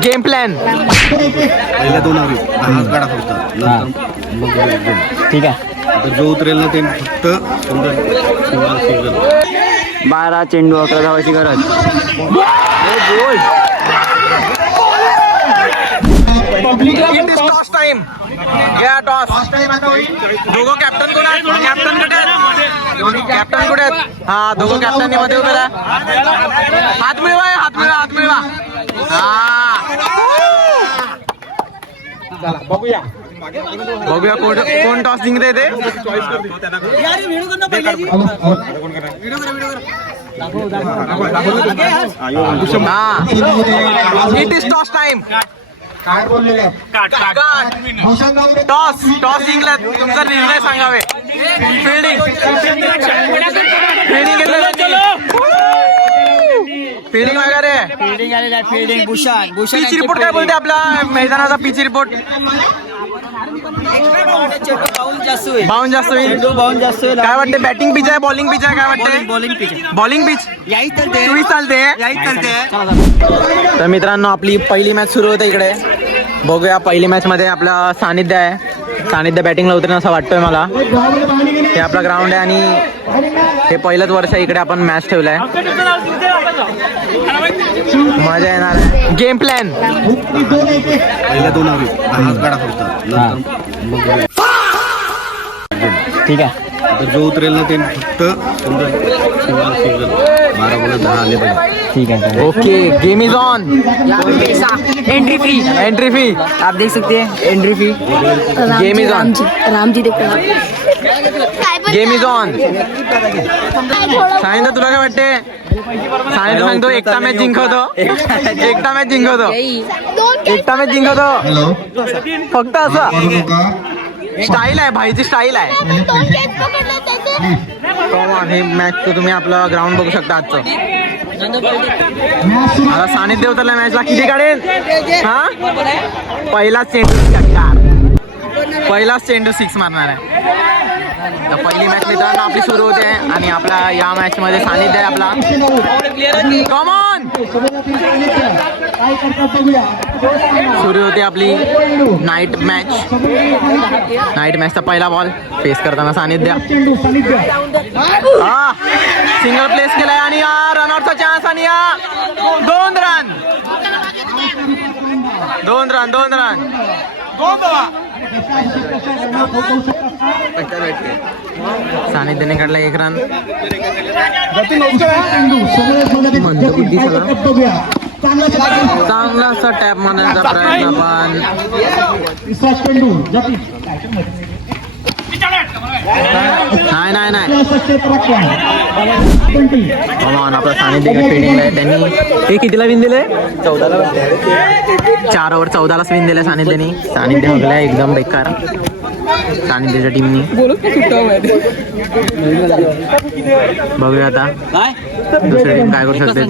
Game plan पहिल्या 2 आवरी 10 गाडा फक्त नंतर मग एकदम ठीक आहे. आता जो उतरेल ना ते फक्त सिंगल 12 चेंडू 11 धावाची गरज. गोल. Toss time. घ्या टॉस. दोघं कॅप्टन कोण आहेत? कॅप्टन कुठे आहेत? कॅप्टन कुठे आहेत? हा दोघं कॅप्टन मध्ये उभे राहा. हात मिळवा हात मिळवा हात मिळवा. बघूया कोण टॉस जिंकते ते. It is toss time. Toss toss जिंकला. तुमचा निर्णय सांगावे. फिल्डिंग फिल्डिंग वगैरे फिल्डिंग आलेला आहे. फिल्डिंग भूषण पिच रिपोर्ट काय बोलते आपला मैदानाचा पिच रिपोर्ट. बाउंड जास्त होईल. काय वाटते बॅटिंग पिच आहे बॉलिंग पिच आहे काय वाटते? बॉलिंग पिच चालते. तर मित्रांनो आपली पहिली मॅच सुरू होते इकडे. बघूया पहिली मॅच मध्ये आपला सानिध्य आहे. सानिध्य बॅटिंगला उतरेन असं वाटतोय मला. हे आपला ग्राउंड आहे आणि हे पहिलंच वर्ष इकडे आपण मॅच ठेवलाय. मजा येणार आहे. गेम प्लॅन पहिल्या 2 आवरी 10 गाडा फक्त नंतर मग ठीक आहे. आता जो उतरेल ना ते फक्त सिंगल 12 बोल 10 आले पाहिजे. ठीक है okay. Game is on. Entry fee आप देख सकते हैं. Entry fee. Game is on. Ramji देखो. Game is on. सांगितलं तुला काय वाटते? सांगितलं सांगतो एकटा मॅच जिंकवतो. फक्त असं स्टाईल आहे भाईची स्टाईल आहे. हे मॅच तो तुम्ही आपलं ग्राउंड बघू शकता आजचं. आता सानिध्य उतरला मॅचला. किती काढेल? हा पहिलाच चेंडू 6 मारणार आहे. तर पहिली मॅच मित्रांनो आपली सुरू होते आणि आपला या मॅच मध्ये सानिध्य आहे आपला. Come on. सुरू होते आपली नाईट मॅचचा पहिला बॉल फेस करताना सानिध्य. हा सिंगल प्लेस केलाय आणि रनआउटचा चान्स आणि 2 रन. सानिध्यने काढला 1 रन. चांगला असा टॅप मारण्याचा प्रयत्न पण नाही. आपला सानिध्य फिल्डिंगला आहे. त्यांनी ते कितीला विन दिले? 4 ओव्हर 14लाच विन दिले सानिध्यने. सानिध्य बघलाय एकदम बेकार सानिध्यच्या टीमनी. बघूया आता दुसरी टीम काय करू शकते.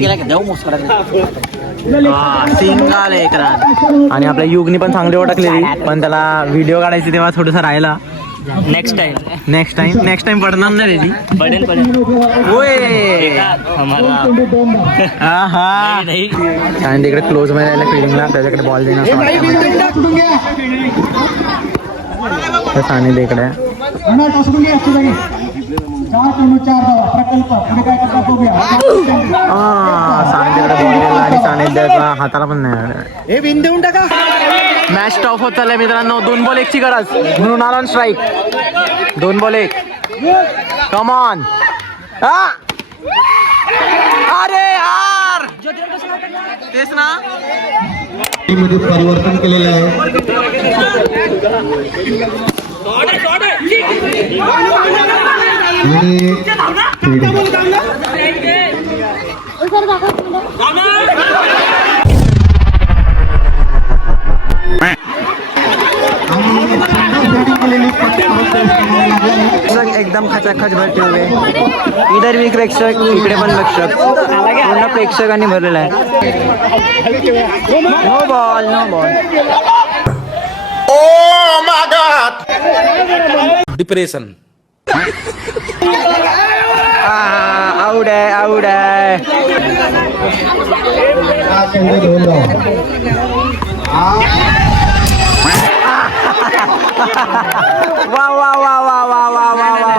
Single 1 run. आणि आपल्या युगनी पण चांगली ओळखलेली पण त्याला व्हिडिओ काढायची तेव्हा थोडंसं राहिला. नेक्स्ट टाइम पडणार नाही त्याची. पडेल आणि तिकडे क्लोज मध्ये राहिला फिल्डिंगला. त्याच्याकडे बॉल देणं असं वाटतं. सानिध्य इकडे सानिध्याकडे बॉल दिला आणि सानिध्याचा हाताला पण नाही. मॅच स्टॉप होत चाललाय मित्रांनो. 2 बॉल 1 ची गरज म्हणून आला स्ट्राईक. 2 बॉल 1. Come on. अरे यार तेच ना. मध्ये परिवर्तन केलेलं आहे. एकदम खचाखच भरते हुए. इधर भी प्रेक्षक इकडे पण प्रेक्षक. पूर्ण प्रेक्षकांनी भरलेला आहे. No ball. Oh my god. Depression. Out आहे. वा वा वा वा वा वा वा वा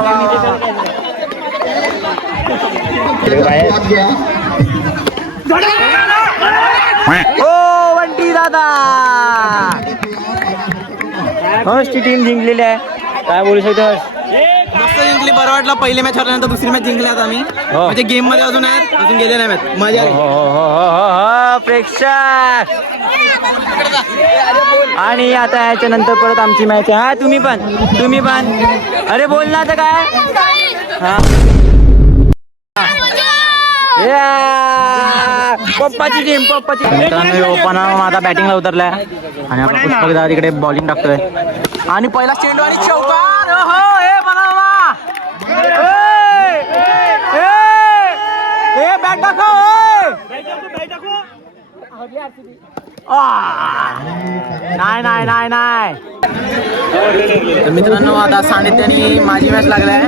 ओ वंटी दादा फर्स्ट टीम जिंकलेली आहे. काय बोलू शकतो? मस्त जिंकली. बरं वाटलं. पहिली मॅच हरल्यानंतर दुसरी मॅच जिंकल्यात आम्ही. म्हणजे गेम मध्ये अजून आहेत, अजून गेले नाही मॅच. मजा आली. प्रेक्षक आणि आता याच्या नंतर परत आमची मॅच आहे. हा तुम्ही पण अरे बोल ना आता काय. हा पप्पाची टीम मित्रांनो. ओपन आता बॅटिंगला उतरलाय आणि आपण पुष्पक दादा तिकडे बॉलिंग टाकतोय. आणि पहिला चेंडू आणि चौकार. ओहो, हे बनावा. ए बॅट दाखव. नाही. तर मित्रांनो आता सानिध्याने माझी मॅच लागलाय.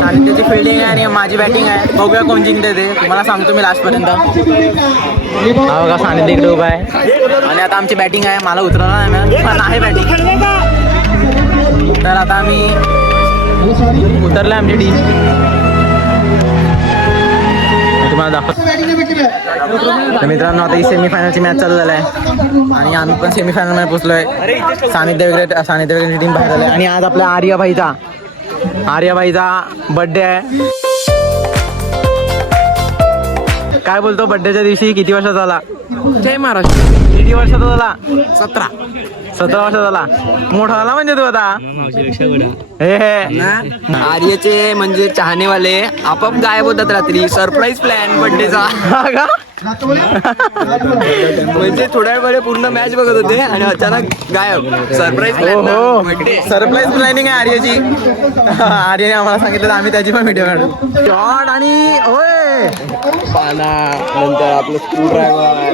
सानिध्याची फिल्डिंग आहे आणि माझी बॅटिंग आहे. बघूया कोण जिंकते ते. तुम्हाला सांगतो मी लास्ट पर्यंत. हा बघा सानिध्य इकडे उभा आहे आणि आता आमची बॅटिंग आहे. मला उतरवणार नाही पण आहे बॅटिंग. तर आता आम्ही उतरलाय आमची टीम. तुम्हाला दाखवतो. तर मित्रांनो आता ही सेमीफायनलची मॅच चालू झाली आहे आणि आम्ही पण सेमीफायनल मध्ये पोहोचलोय. सानिध्य वगैरे टीम बाहेर झाली आणि आज आपल्या आर्याबाईचा बर्थडे आहे. काय बोलतो बर्थडेच्या दिवशी? किती वर्षाचा झाला? जय महाराष्ट्र. किती वर्षाचा झाला? 17 वर्षाचा झाला. मोठा झाला म्हणजे तू आता. हे आर्यचे म्हणजे चाहनेवाले आपोआप गायब होतात रात्री. सरप्राईज प्लॅन बर्थडेचा. का म्हणजे थोड्या वेळ पूर्ण मॅच बघत होते आणि अचानक गायब. सरप्राईज सरप्राईज प्लॅनिंग आहे आर्याची. आर्याने आम्हाला सांगितलं तर आम्ही त्याची पण व्हिडिओ काढू. शॉट आणि होय पाना नंतर आपलं स्क्रू ड्रायव्हर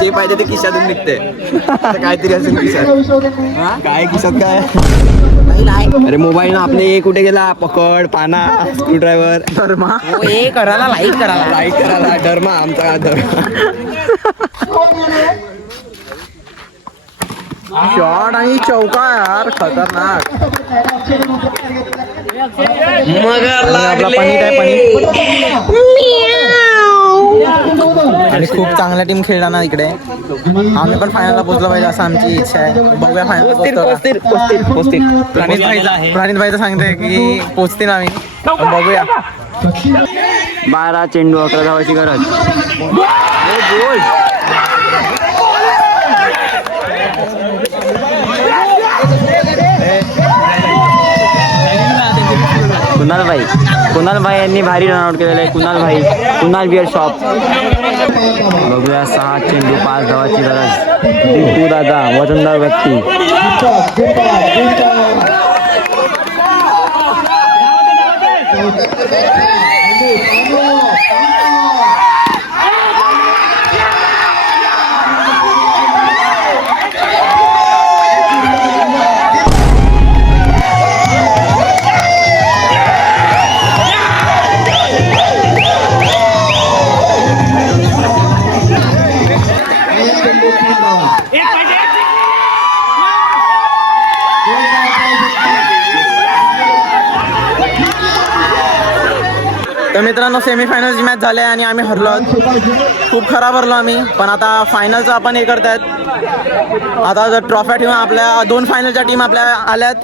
जे पाहिजे ते खिशातून निघते. काहीतरी असेल खिशात. काय खिशात काय? अरे मोबाईल ना आपले कुठे गेला? पकड, पाना, स्क्रू ड्रायव्हर. धर्मा करायला लाईक करायला धर्मा आमचा धर्मा. शॉट आणि चौका यार खतरनाक. आपला पनीर आहे पनीर. आणि खूप चांगल्या टीम खेळला ना इकडे. आम्ही पण फायनलला पोहोचलो पाहिजे असं आमची इच्छा आहे. बघूया फायनल प्रणित भाईचं सांगतोय की पोचतील आम्ही. बघूया. 12 चेंडू 11 धावाची गरज. गोल. कुणाल भाई यांनी भारी रन आउट केलेलं आहे. Kunal beer shop. बघूया 6 चेंडू 5 धावाची गरज. दीपू दादा वजनदार व्यक्ती. तर मित्रांनो सेमीफायनलची मॅच झाली आणि आम्ही हरलो. खूप खराब हरलो आम्ही. पण आता फायनलचं आपण हे करतायत. आता जर ट्रॉफ्या ठेवून आपल्या 2 फायनलच्या टीम आपल्या आल्यात.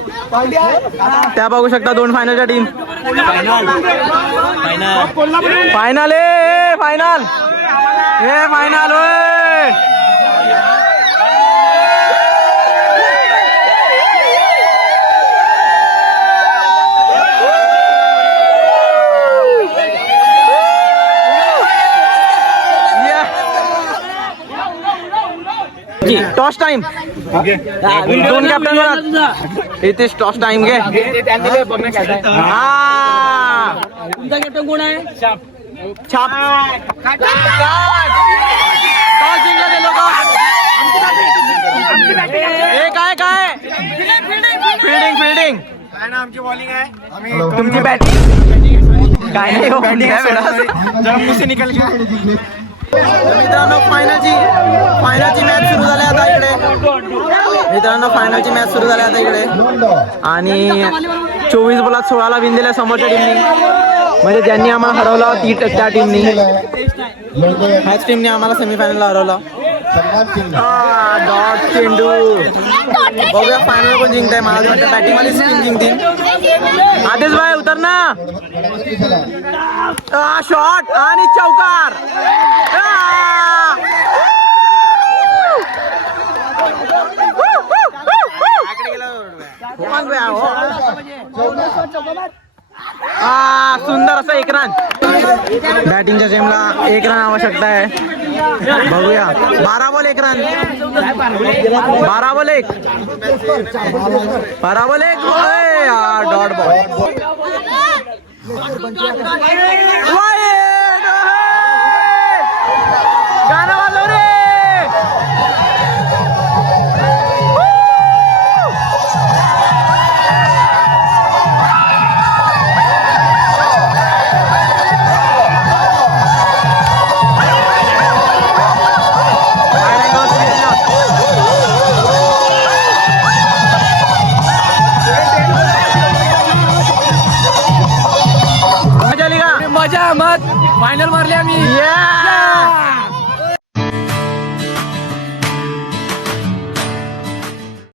त्या बघू शकता 2 फायनलच्या टीम. फायनल हे फायनल होय. Toss time. 2 कॅप्टन इथे टॉस टाइम घे. तुमचा कॅप्टन कोण आहे? छाप. टॉस जिंकला ते लोक. हे काय फिल्डिंग आमची बॉलिंग आहे. तुमची बॅटिंग काय नाही हो. बॅटिंग आहे. मित्रांनो फायनलची मॅच मित्रांनो फायनलची मॅच सुरू झाली आता इकडे आणि 24 बॉलात 16 विन दिल्या समोरच्या टीमनी, म्हणजे ज्यांनी आम्हाला हरवलं त्या टीमनी, ह्याच टीमने आम्हाला सेमीफायनलला हरवलं. डॉट चेंडू बघूया फायनल कोण जिंकताय. मला वाटतं बॅटिंग वाली टीम जिंकतील. आदेश भाई उतर ना. शॉट आणि चौकार. सुंदर असं 1 रन. बॅटिंगच्या टीमला 1 रन आवश्यकता आहे. बघूया 12 ball 1 run. 12 ball 1 dot ball. गाणं वाजव रे. मजा मत फायनल मारले आम्ही.